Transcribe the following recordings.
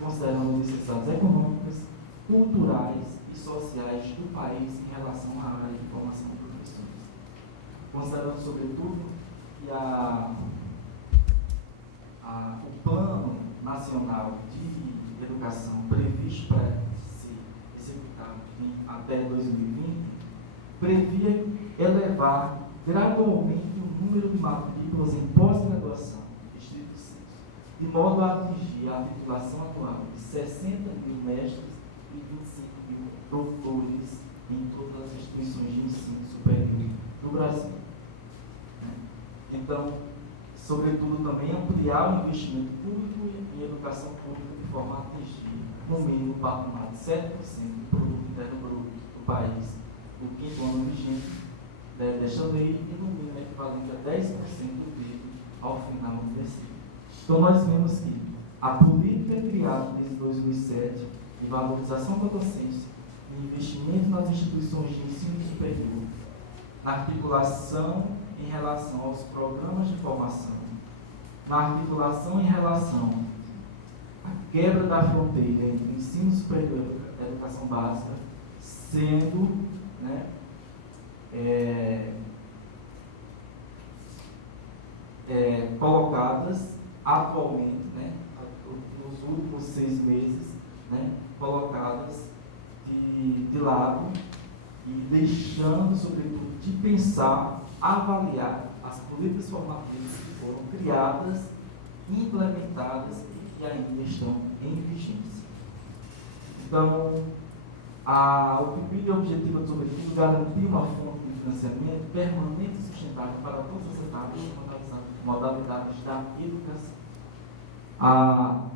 considerando necessidades econômicas, culturais e sociais do país em relação à área de formação de professores. Considerando, sobretudo, que o Plano Nacional de Educação previsto para ser executado até 2020 previa elevar gradualmente o número de matrículas em pós-graduação, estrito senso, de modo a atingir a titulação atual de 60 mil mestres e 25 mil doutores em todas as instituições de ensino superior do Brasil. Então, sobretudo, também ampliar o investimento público em educação pública de forma a atingir no mínimo patamar de 7% do produto interno bruto do país no 5º ano vigente desta lei e no mínimo equivalente a 10% dele ao final do terceiro. Então, nós vemos que a política criada desde 2007 de valorização da docência e investimento nas instituições de ensino superior, na articulação em relação aos programas de formação, na articulação em relação à quebra da fronteira entre o ensino superior e a educação básica, sendo colocadas atualmente, nos últimos 6 meses, colocadas de lado e deixando, sobretudo, de pensar, avaliar as políticas formativas que foram criadas, implementadas e que ainda estão em vigência. Então, o PIBID objetiva, sobretudo, garantir uma fonte de financiamento permanente e sustentável para todas as etapas e modalidades da educação.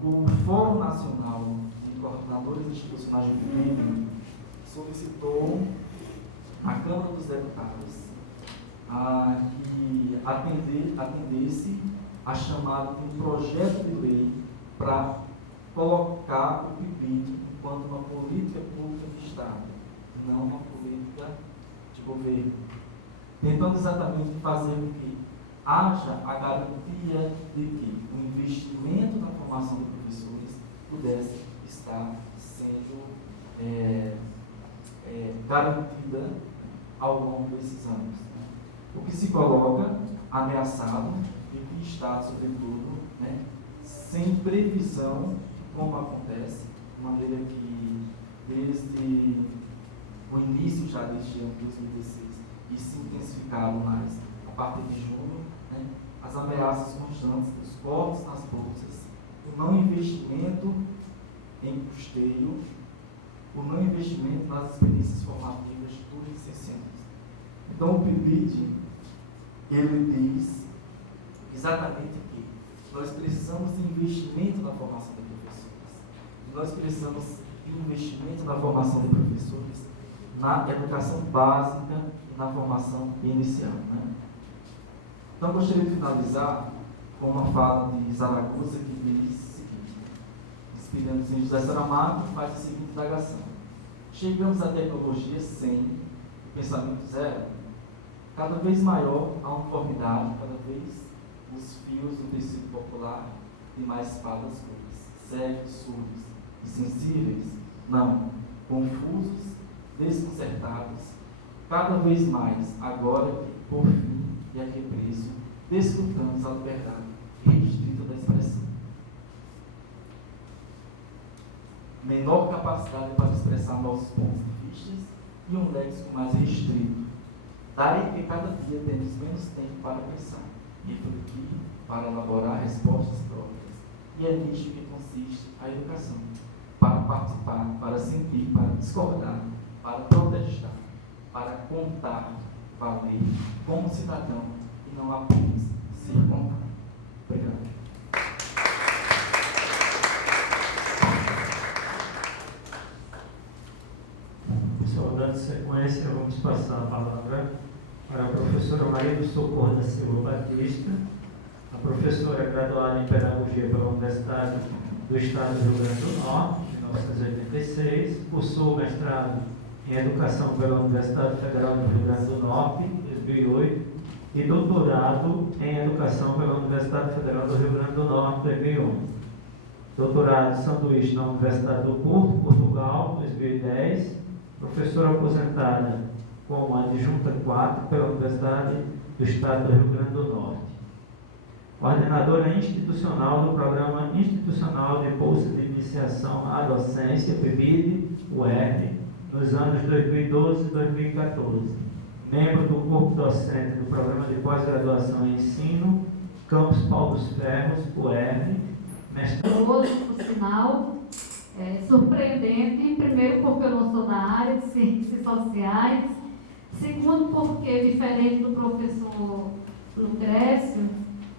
O Fórum Nacional de Coordenadores Institucionais do PIBID solicitou à Câmara dos Deputados que atendesse a chamada de um projeto de lei para colocar o PIBID enquanto uma política pública de Estado, não uma política de governo, tentando exatamente fazer com que haja a garantia de que o investimento na formação de professores pudesse estar sendo garantida ao longo desses anos. O que se coloca ameaçado e que está, sobretudo, sem previsão, como acontece, de maneira que, desde o início já deste ano de 2016, e se intensificaram mais a partir de junho, as ameaças constantes dos cortes nas bolsas, o não investimento em custeio, o não investimento nas experiências formativas do licenciamento. Então, o PIBID, ele diz exatamente que nós precisamos de investimento na formação de professores. Nós precisamos de investimento na formação de professores, na educação básica e na formação inicial. Então, gostaria de finalizar com uma fala de Zaragoza que diz o seguinte, inspirando-se em José Saramago, faz a seguinte indagação: chegamos à tecnologia sem pensamento zero, cada vez maior a uniformidade, cada vez os fios do tecido popular têm mais fadas cores, cegos, surdos e sensíveis, não, confusos, desconcertados, cada vez mais, agora que, por fim, e a que preço, desfrutamos a liberdade restrita da expressão. Menor capacidade para expressar nossos pontos de vista e um léxico mais restrito. Daí que cada dia temos menos tempo para pensar, refletir, para elaborar respostas próprias. E é nisto que consiste a educação: para participar, para sentir, para discordar, para protestar, para contar, valer como cidadão e não apenas ser contado. Obrigado. Pessoal, dando sequência, vamos passar a palavra para a professora Maria do Socorro da Silva Batista, a professora graduada em Pedagogia pela Universidade do Estado do Rio Grande do Norte, de 1986, cursou mestrado em Educação pela Universidade Federal do Rio Grande do Norte, 2008, e doutorado em Educação pela Universidade Federal do Rio Grande do Norte, 2011. doutorado sanduíche na Universidade do Porto, Portugal, 2010, professora aposentada como adjunta 4 pela Universidade do Estado do Rio Grande do Norte. Coordenadora institucional do Programa Institucional de Bolsa de Iniciação à Docência, PIBID-UERN, nos anos 2012 e 2014. Membro do corpo docente do Programa de Pós-Graduação em Ensino, Campus Paulo dos Ferros, UERN, por sinal, surpreendente, primeiro porque eu não sou da área de ciências sociais, segundo porque, diferente do professor Lucrécio,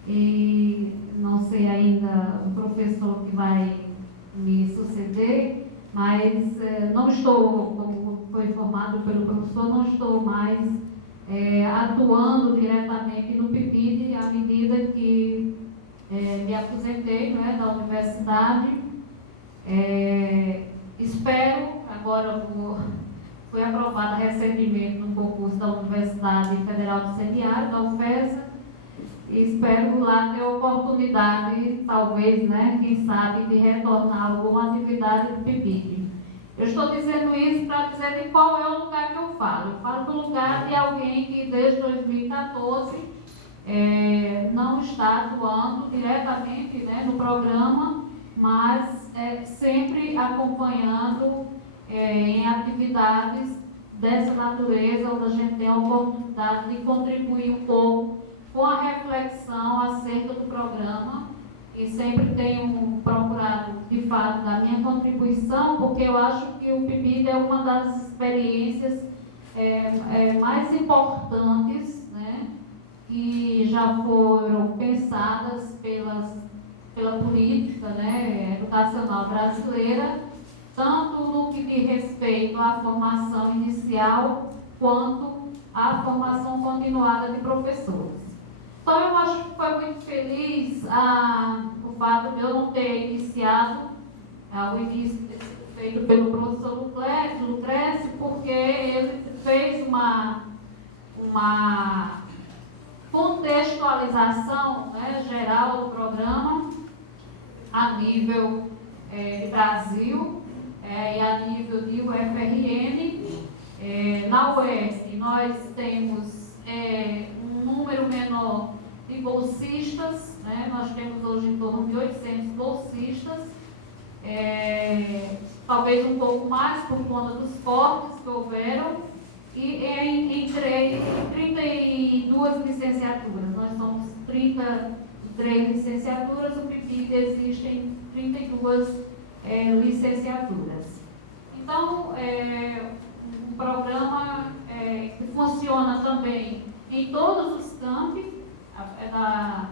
e não sei ainda o professor que vai me suceder, mas não estou, como foi informado pelo professor, não estou mais atuando diretamente no PIBID à medida que me aposentei, né, da universidade. Espero, agora fui aprovada recentemente no concurso da Universidade Federal do Semiárido, da UFESA, e espero lá ter oportunidade, talvez, né, quem sabe, de retornar alguma atividade do PIBID. Eu estou dizendo isso para dizer de qual é o lugar que eu falo. Eu falo do lugar de alguém que desde 2014 não está atuando diretamente, né, no programa, mas sempre acompanhando em atividades dessa natureza, onde a gente tem a oportunidade de contribuir um pouco com a reflexão acerca do programa, e sempre tenho procurado, de fato, dar minha contribuição, porque eu acho que o PIBID é uma das experiências mais importantes, né, que já foram pensadas pela política, né, educacional brasileira, tanto no que diz respeito à formação inicial, quanto à formação continuada de professores. Então, eu acho que foi muito feliz o fato de eu não ter iniciado o início ter sido feito pelo professor Lucrécio, porque ele fez uma contextualização, né, geral do programa a nível de Brasil e a nível de UFRN. Na UESC, nós temos um número menor de bolsistas, né? Nós temos hoje em torno de 800 bolsistas, talvez um pouco mais por conta dos cortes que houveram, e em 32 licenciaturas. Nós somos 33 licenciaturas, o PIBID existem 32 licenciaturas. Então, um programa que funciona também em todos os campi da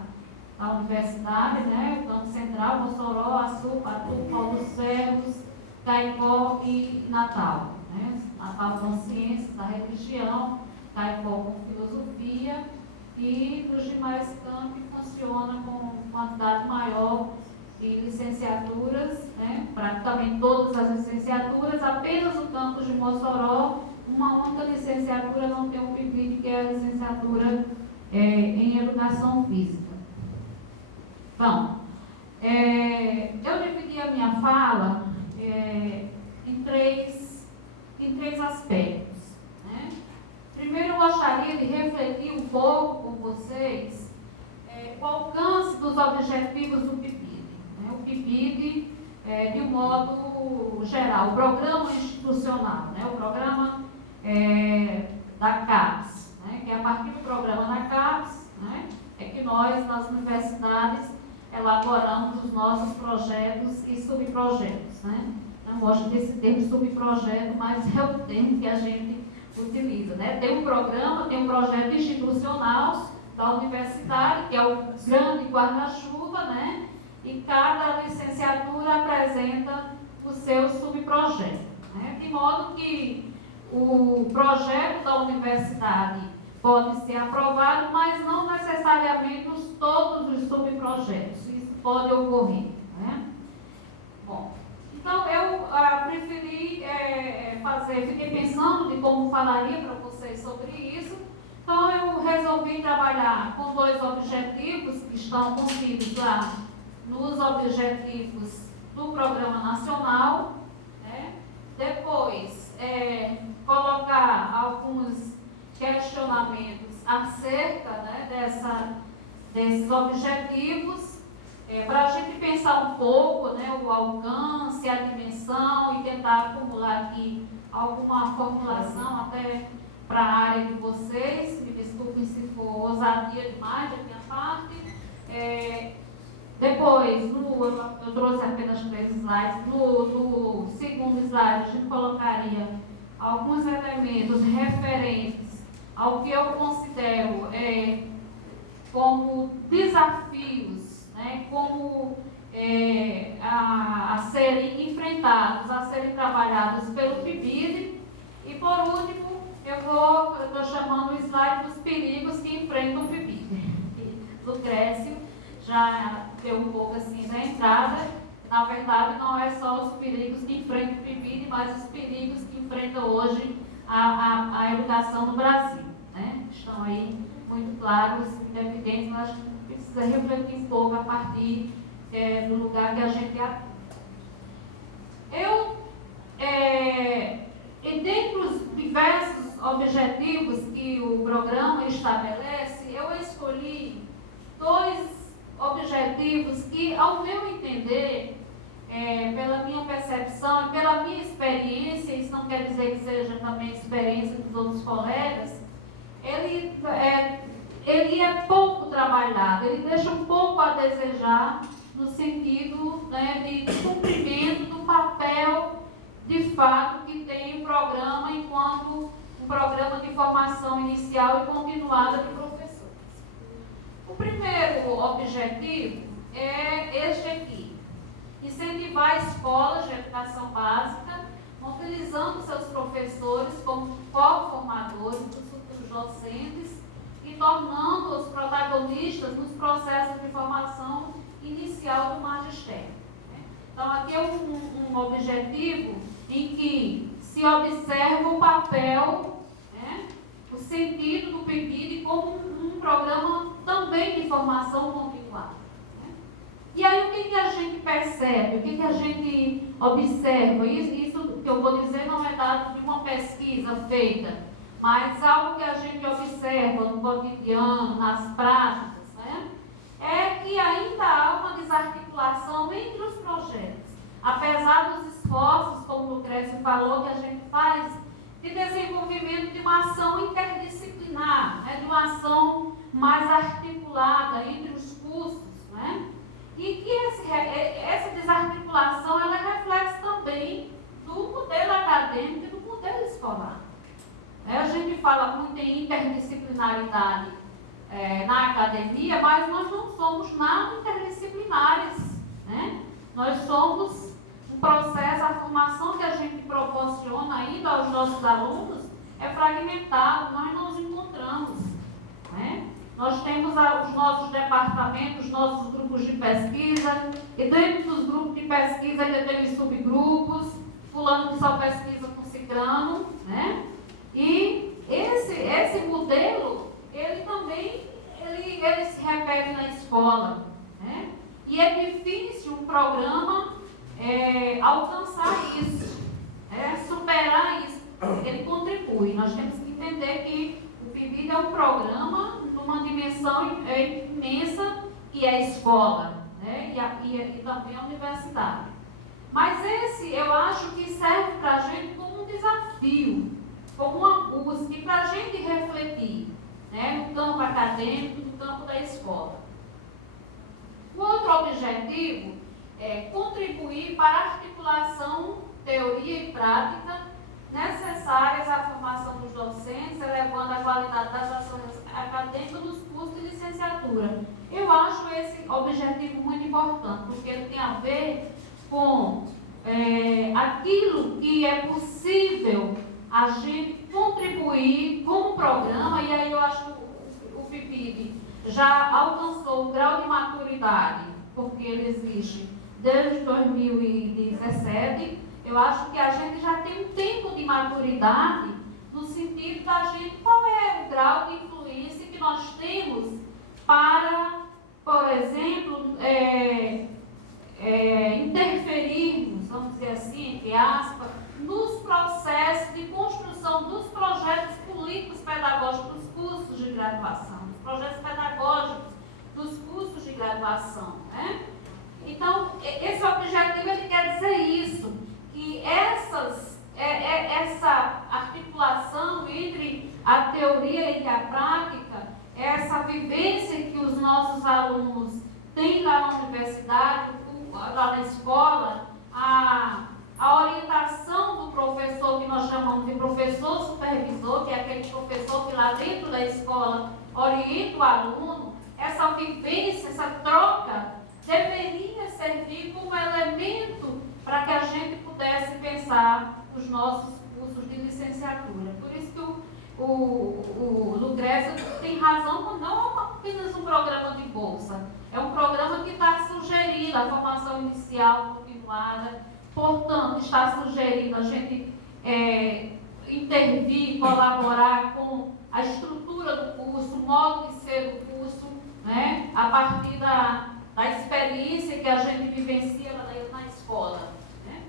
universidade, né? O campo central, Mossoró, Açu, Patu, Paulo dos Ferros, Caicó e Natal. Né? Natal com ciências da religião, Caicó com filosofia, e nos demais campi funciona com quantidade maior de licenciaturas, né? Praticamente todas as licenciaturas. Apenas o campus de Mossoró, uma única licenciatura não tem um PIBID, que é a licenciatura em Educação Física. Bom, eu dividi a minha fala em três aspectos. Né? Primeiro, eu gostaria de refletir um pouco com vocês o alcance dos objetivos do PIBID. Né? O PIBID, de um modo geral, o programa institucional, né? O programa da CAPES, né? Que é a partir do programa da CAPES, né? É que nós, nas universidades, elaboramos os nossos projetos e subprojetos. Né? Não gosto desse termo subprojeto, mas é o termo que a gente utiliza. Né? Tem um programa, tem um projeto institucional da universidade, que é o grande guarda-chuva, né? E cada licenciatura apresenta o seu subprojeto. Né? De modo que o projeto da universidade pode ser aprovado, mas não necessariamente todos os subprojetos. Isso pode ocorrer. Né? Bom, então eu preferi fiquei pensando de como falaria para vocês sobre isso. Então eu resolvi trabalhar com dois objetivos que estão contidos lá nos objetivos do Programa Nacional, né? Depois, colocar alguns questionamentos acerca, né, desses objetivos, para a gente pensar um pouco, né, o alcance, a dimensão e tentar acumular aqui alguma formulação até para a área de vocês. Me desculpem se for ousadia demais da minha parte. Depois, eu trouxe apenas 3 slides. No segundo slide, a gente colocaria alguns elementos referentes ao que eu considero como desafios, né, como a serem enfrentados, a serem trabalhados pelo PIBID. E por último, eu estou chamando o slide dos perigos que enfrentam o PIBID. Lucrécio já deu um pouco assim da entrada. Na verdade, não é só os perigos que enfrentam o PIBID, mas os perigos que enfrenta hoje a educação no Brasil, né? Estão aí muito claros, evidentes, mas a gente precisa refletir um pouco a partir do lugar que a gente atua. Dentre os diversos objetivos que o programa estabelece, eu escolhi 2 objetivos que, ao meu entender, pela minha percepção e pela minha experiência, isso não quer dizer que seja também a experiência dos outros colegas, ele é pouco trabalhado, ele deixa um pouco a desejar no sentido, né, de cumprimento do papel de fato que tem o programa enquanto um programa de formação inicial e continuada de professores. O primeiro objetivo é este aqui: incentivar escolas de educação básica, mobilizando seus professores como co-formadores dos futuros docentes e tornando-os protagonistas nos processos de formação inicial do magistério. Então, aqui é um objetivo em que se observa o papel, né, o sentido do PIBID como um programa também de formação continuada. Né? E aí, o que a gente percebe, o que a gente observa? Isso que eu vou dizer não é dado de uma pesquisa feita, mas algo que a gente observa no cotidiano, nas práticas, né, é que ainda há uma desarticulação entre os projetos. Apesar dos esforços, como o Lucrécio falou, que a gente faz, de desenvolvimento de uma ação interdisciplinar, né, de uma ação mais articulada entre os cursos, né, e que essa desarticulação ela é reflexo também do modelo acadêmico e do modelo escolar. A gente fala muito em interdisciplinaridade na academia, mas nós não somos nada interdisciplinares, né? Nós somos um processo, a formação que a gente proporciona ainda aos nossos alunos é fragmentado, nós não nos encontramos, né? Nós temos os nossos departamentos, os nossos grupos de pesquisa, e dentro dos grupos de pesquisa ainda tem subgrupos, fulano que só pesquisa com ciclano, né? E esse modelo, ele também ele se repete na escola, né? E é difícil um programa alcançar isso, superar isso. Ele contribui. Nós temos que entender que o PIBID é um programa numa dimensão imensa, que é a escola, né? E também a universidade. Mas esse, eu acho que serve para a gente como um desafio, como uma busca, e para a gente refletir, né, no campo acadêmico, no campo da escola. O outro objetivo é contribuir para a articulação, teoria e prática necessárias à formação dos docentes, elevando a qualidade das ações acadêmicas nos cursos de licenciatura. Eu acho esse objetivo muito importante, porque ele tem a ver com aquilo que é possível a gente contribuir com o programa, e aí eu acho que o PIBID já alcançou o grau de maturidade, porque ele existe desde 2017. Eu acho que a gente já tem um tempo de maturidade, no sentido da gente, qual é o grau de influência que nós temos para, por exemplo, interferirmos, vamos dizer assim, entre aspas, nos processos de construção dos projetos políticos pedagógicos dos cursos de graduação, dos projetos pedagógicos dos cursos de graduação, né? Então, esse objetivo, ele quer dizer isso, que essa articulação entre a teoria e a prática, essa vivência que os nossos alunos têm lá na universidade, lá na escola, a orientação do professor, que nós chamamos de professor supervisor, que é aquele professor que lá dentro da escola orienta o aluno, essa vivência, essa troca, deveria servir como elemento para que a gente pudesse pensar os nossos cursos de licenciatura. Por isso que o Lucrécia tem razão, não é apenas um programa de bolsa, é um programa que está sugerindo a formação inicial continuada, portanto, está sugerindo a gente intervir, colaborar com a estrutura do curso, o modo de ser do curso, né, a partir da experiência que a gente vivencia na escola. Né?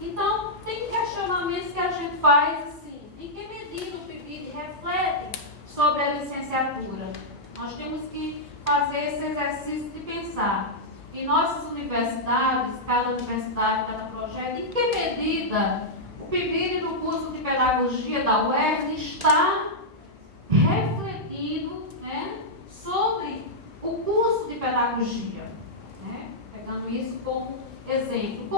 Então, tem questionamentos que a gente faz assim, em que medida o PIBID reflete sobre a licenciatura? Nós temos que fazer esse exercício de pensar em nossas universidades, cada universidade, cada projeto, em que medida o PIBID do curso de pedagogia da UERJ está refletindo, né, sobre o curso de pedagogia, né? Pegando isso como exemplo.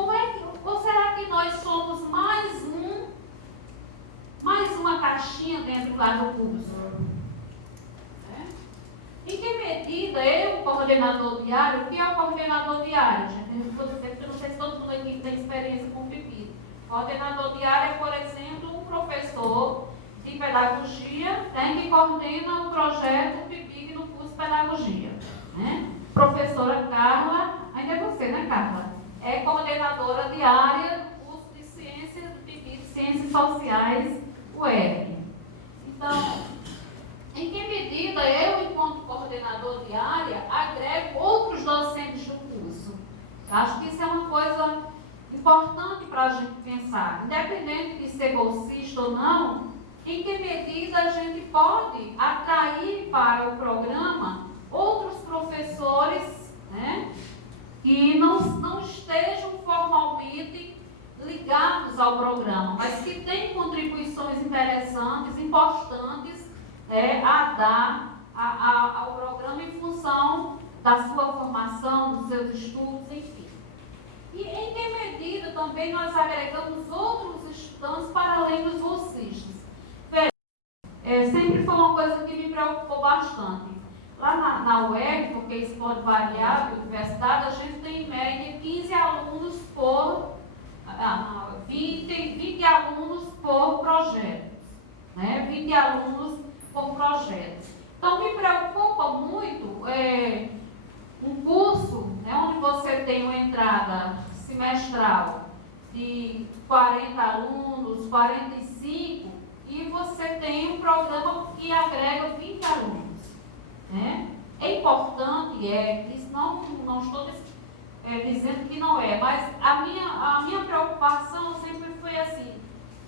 Ou será que nós somos mais uma caixinha dentro lá do curso? Né? Em que medida eu, coordenador diário, o que é o coordenador diário? Gente? Eu não sei se todo mundo aqui tem experiência com o PIBID. Coordenador diário é, por exemplo, um professor de pedagogia, né, que coordena o projeto PIBID no curso de pedagogia. Né? Professora Carla, ainda é você, né, Carla? É coordenadora diária do curso de Ciências do PIBID, Ciências Sociais, UERJ. Então, em que medida eu, enquanto coordenador diária, agrego outros docentes do curso? Acho que isso é uma coisa importante para a gente pensar. Independente de ser bolsista ou não, em que medida a gente pode atrair para o programa outros professores, né, que não estejam formalmente ligados ao programa, mas que têm contribuições interessantes, importantes, né, a dar ao programa em função da sua formação, dos seus estudos, enfim. E em que medida também nós agregamos outros estudantes para além dos bolsistas? Sempre foi uma coisa que me preocupou bastante. Lá na UERJ, porque isso pode variar, na universidade, a gente tem em média 15 alunos por 20 alunos por projeto, né? 20 alunos por projeto. Então, me preocupa muito um curso, né, onde você tem uma entrada semestral de 40 alunos, 45, e você tem um programa que agrega 20 alunos. Né? É importante, não estou dizendo que não é, mas a minha preocupação sempre foi assim,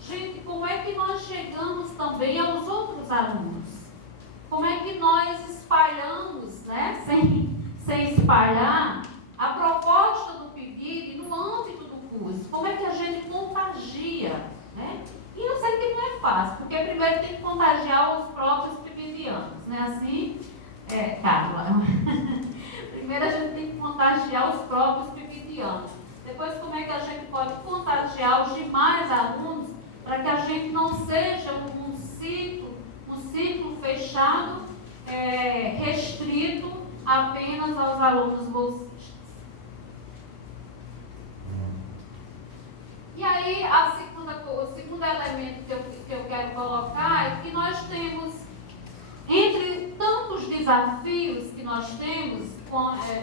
gente, como é que nós chegamos também aos outros alunos? Como é que nós espalhamos, né, sem espalhar, a proposta do PIBID no âmbito do curso? Como é que a gente contagia? Né? E eu sei que não é fácil, porque primeiro tem que contagiar os próprios pibidianos, né? Assim, Carla. Primeiro a gente tem que contagiar os próprios pibidianos. Depois, como é que a gente pode contagiar os demais alunos para que a gente não seja um ciclo fechado, restrito apenas aos alunos bolsistas. E aí, o segundo elemento que eu quero colocar é que nós temos, entre tantos desafios que nós temos,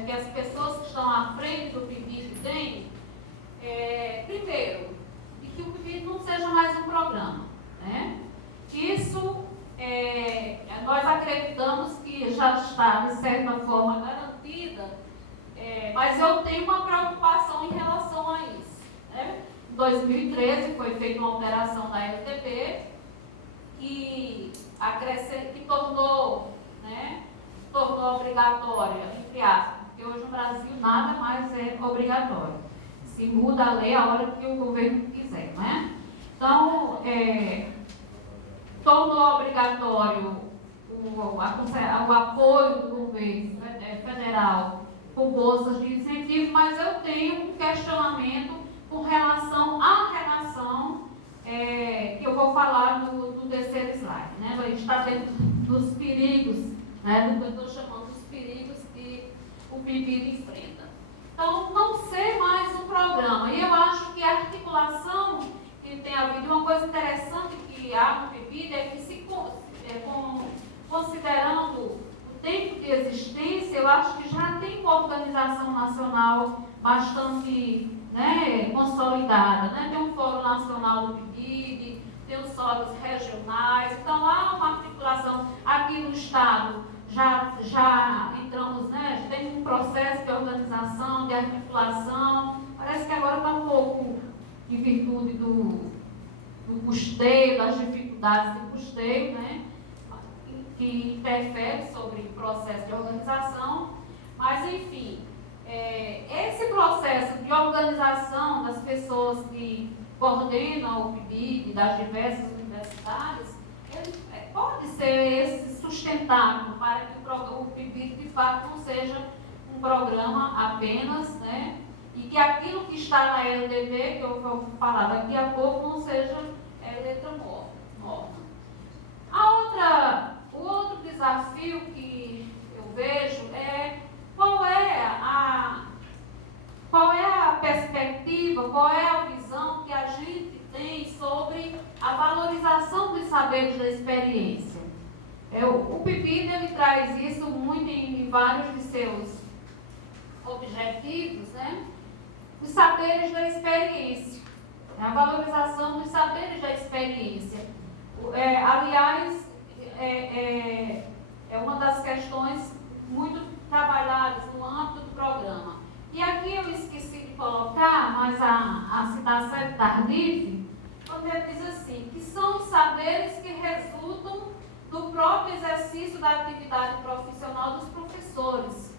que as pessoas que estão à frente do PIBID têm, primeiro, de que o PIBID não seja mais um programa. Né? Isso, nós acreditamos que já está, de certa forma, garantida, mas eu tenho uma preocupação 2013 foi feita uma alteração da LDB que tornou, né, tornou obrigatória, entre aspas, porque hoje no Brasil nada mais é obrigatório. Se muda a lei a hora que o governo quiser, né? Então, tornou obrigatório o apoio do governo federal com bolsas de incentivo, mas eu tenho um questionamento com relação à redação que eu vou falar no terceiro slide. Né? A gente está dentro dos perigos, né? Do que eu estou chamando dos perigos que o PIBID enfrenta. Então, não ser mais um programa. E eu acho que a articulação que tem havido, uma coisa interessante que há no PIBID é que considerando o tempo de existência, eu acho que já tem uma organização nacional bastante, né, consolidada. Né? Tem um Fórum Nacional do PIBID, tem os fóruns regionais, então há uma articulação aqui no Estado. Já entramos, né, tem um processo de organização, de articulação. Parece que agora está um pouco em virtude do custeio, das dificuldades do custeio, né, que interfere sobre o processo de organização. Mas, enfim, esse processo de organização das pessoas que coordenam o PIBID, das diversas universidades, ele pode ser sustentável para que o PIBID, de fato, não seja um programa apenas, né, e que aquilo que está na LDB, que eu vou falar daqui a pouco, não seja letra morta. O outro desafio que eu vejo é qual é a perspectiva, qual é a visão que a gente tem sobre a valorização dos saberes da experiência. O PIBID, ele traz isso muito em vários de seus objetivos, né? Os saberes da experiência, a valorização dos saberes da experiência. Aliás, é uma das questões muito trabalhadas no âmbito do programa. E aqui eu esqueci de colocar, mas a citação é Tardif, quando ele diz assim, que são os saberes que resultam do próprio exercício da atividade profissional dos professores.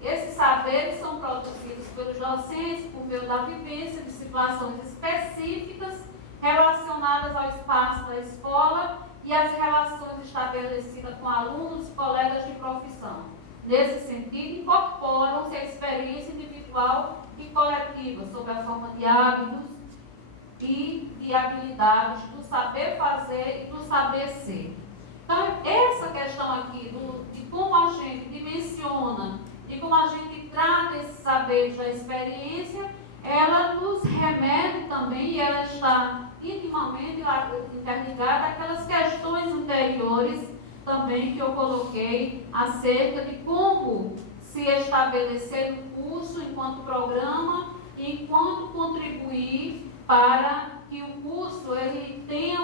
Esses saberes são produzidos pelos docentes por meio da vivência de situações específicas relacionadas ao espaço da escola e às relações estabelecidas com alunos e colegas de profissão. Nesse sentido, incorporam-se a experiência individual e coletiva, sob a forma de hábitos e de habilidades do saber fazer e do saber ser. Então, essa questão aqui de como a gente dimensiona e como a gente trata esses saberes da experiência, ela nos remete também, e ela está intimamente interligada àquelas questões anteriores também que eu coloquei acerca de como se estabelecer um curso enquanto programa e enquanto contribuir para que o curso ele tenha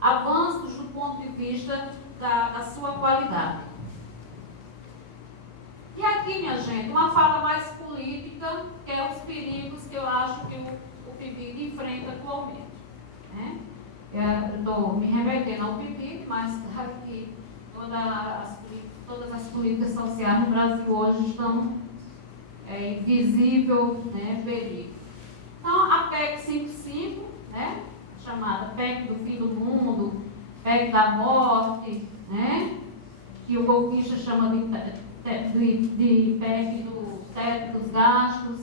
avanços do ponto de vista da sua qualidade. E aqui, minha gente, uma fala mais política, que é os perigos que eu acho que o PIBID enfrenta atualmente. Né? Eu estou me remetendo ao PIBID, mas claro que todas as políticas sociais no Brasil hoje estão em visível, né, perigo. Então, a PEC 55, né, chamada PEC do fim do mundo, PEC da morte, né, que o golpista chama de PEC do teto dos gastos,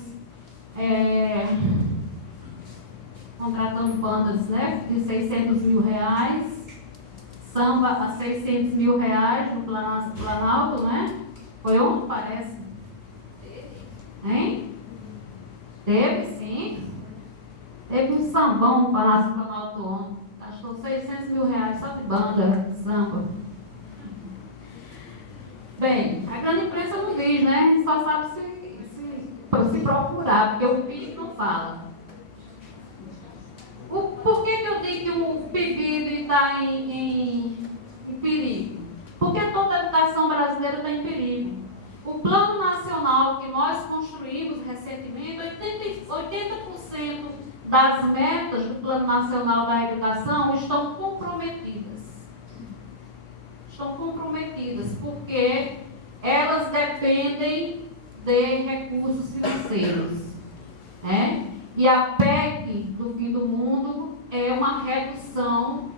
contratando bandas, né, de R$600 mil, samba a R$600 mil no Planalto, né? Foi ontem, parece. Hein? Teve, sim. Teve um sambão no Palácio do Planalto ontem. Gastou R$600 mil só de banda, samba. Bem, a grande imprensa não diz, né? A gente só sabe se procurar, porque o PIB não fala. Por que eu digo que o PIBID está em perigo? Porque toda a educação brasileira está em perigo. O Plano Nacional que nós construímos recentemente, 80% das metas do Plano Nacional da Educação estão comprometidas. Estão comprometidas porque elas dependem de recursos financeiros, né? E a PEC do fim do mundo é uma redução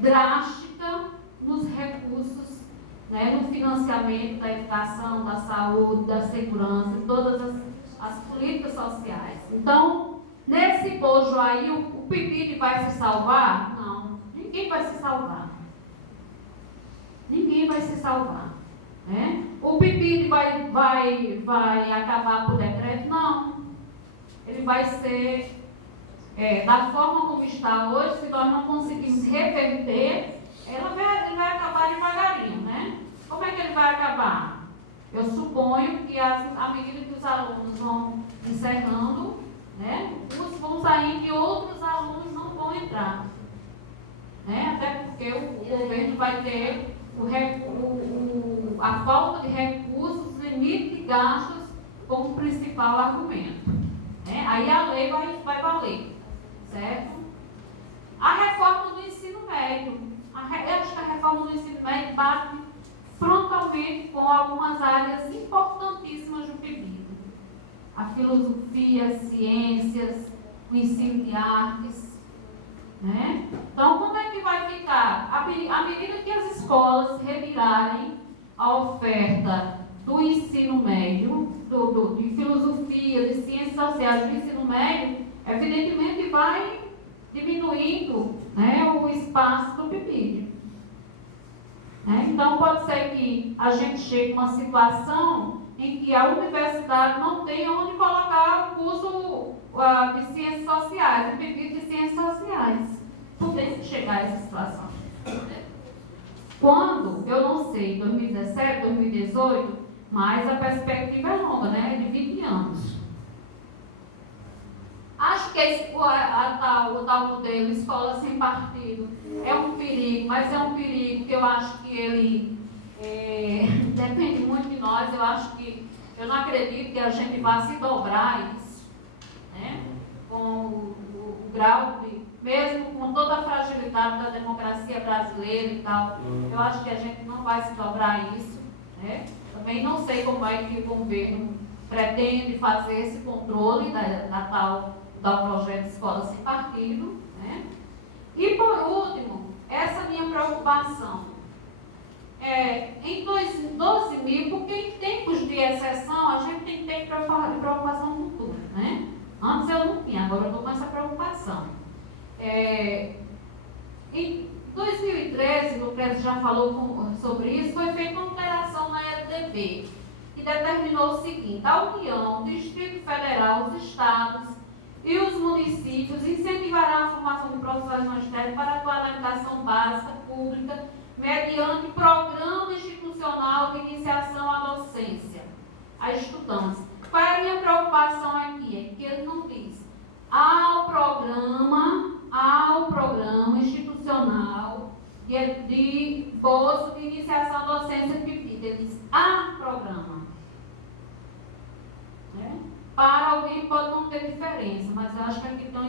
drástica nos recursos, né, no financiamento da educação, da saúde, da segurança, de todas as políticas sociais. Então, nesse bojo aí, o PIBID vai se salvar? Não, ninguém vai se salvar. Ninguém vai se salvar. Né? O PIBID vai acabar por decreto? Não. Ele vai ser, da forma como está hoje, se nós não conseguirmos reverter, ele vai acabar devagarinho, né? Como é que ele vai acabar? Eu suponho que à medida que os alunos vão encerrando, né, uns vão saindo e outros alunos não vão entrar. Né? Até porque o governo vai ter a falta de recursos, limite de gastos como principal argumento. Né? Aí a lei vai valer, certo? A reforma do ensino médio. Eu acho que a reforma do ensino médio bate frontalmente com algumas áreas importantíssimas do PIBID. A filosofia, as ciências, o ensino de artes. Né? Então, como é que vai ficar? À medida que as escolas retirarem a oferta do ensino médio, de filosofia, de ciências sociais do ensino médio, evidentemente vai diminuindo, né, o espaço do PIBID. Né? Então, pode ser que a gente chegue a uma situação em que a universidade não tenha onde colocar o curso de ciências sociais, o PIBID de ciências sociais. Podemos chegar a essa situação. Quando, eu não sei, 2017, 2018, mas a perspectiva é longa, né? De 20 anos. Acho que o tal modelo escola sem partido é um perigo, mas é um perigo que eu acho que ele depende muito de nós. Eu não acredito que a gente vá se dobrar isso, né? Com o grau de, mesmo com toda a fragilidade da democracia brasileira e tal, eu acho que a gente não vai se dobrar isso, né? Também não sei como é que o governo pretende fazer esse controle da tal projeto de escola sem partido, né? E por último, essa minha preocupação em 2012, porque em tempos de exceção a gente tem que ter preocupação futura, né? Antes eu não tinha, agora eu estou com essa preocupação. Em 2013, o Lucrezio já falou sobre isso, foi feita uma alteração na LDB, que determinou o seguinte: a União, o Distrito Federal, os Estados e os municípios incentivarão a formação de profissionais magistérios para atuar na educação básica pública mediante programa institucional de iniciação à docência a estudantes. Qual é a minha preocupação aqui? É que ele não diz ao programa institucional de bolsa de iniciação à docência de PIBID. Ele diz a programa. Né? Para alguém pode não ter diferença, mas eu acho que aqui estão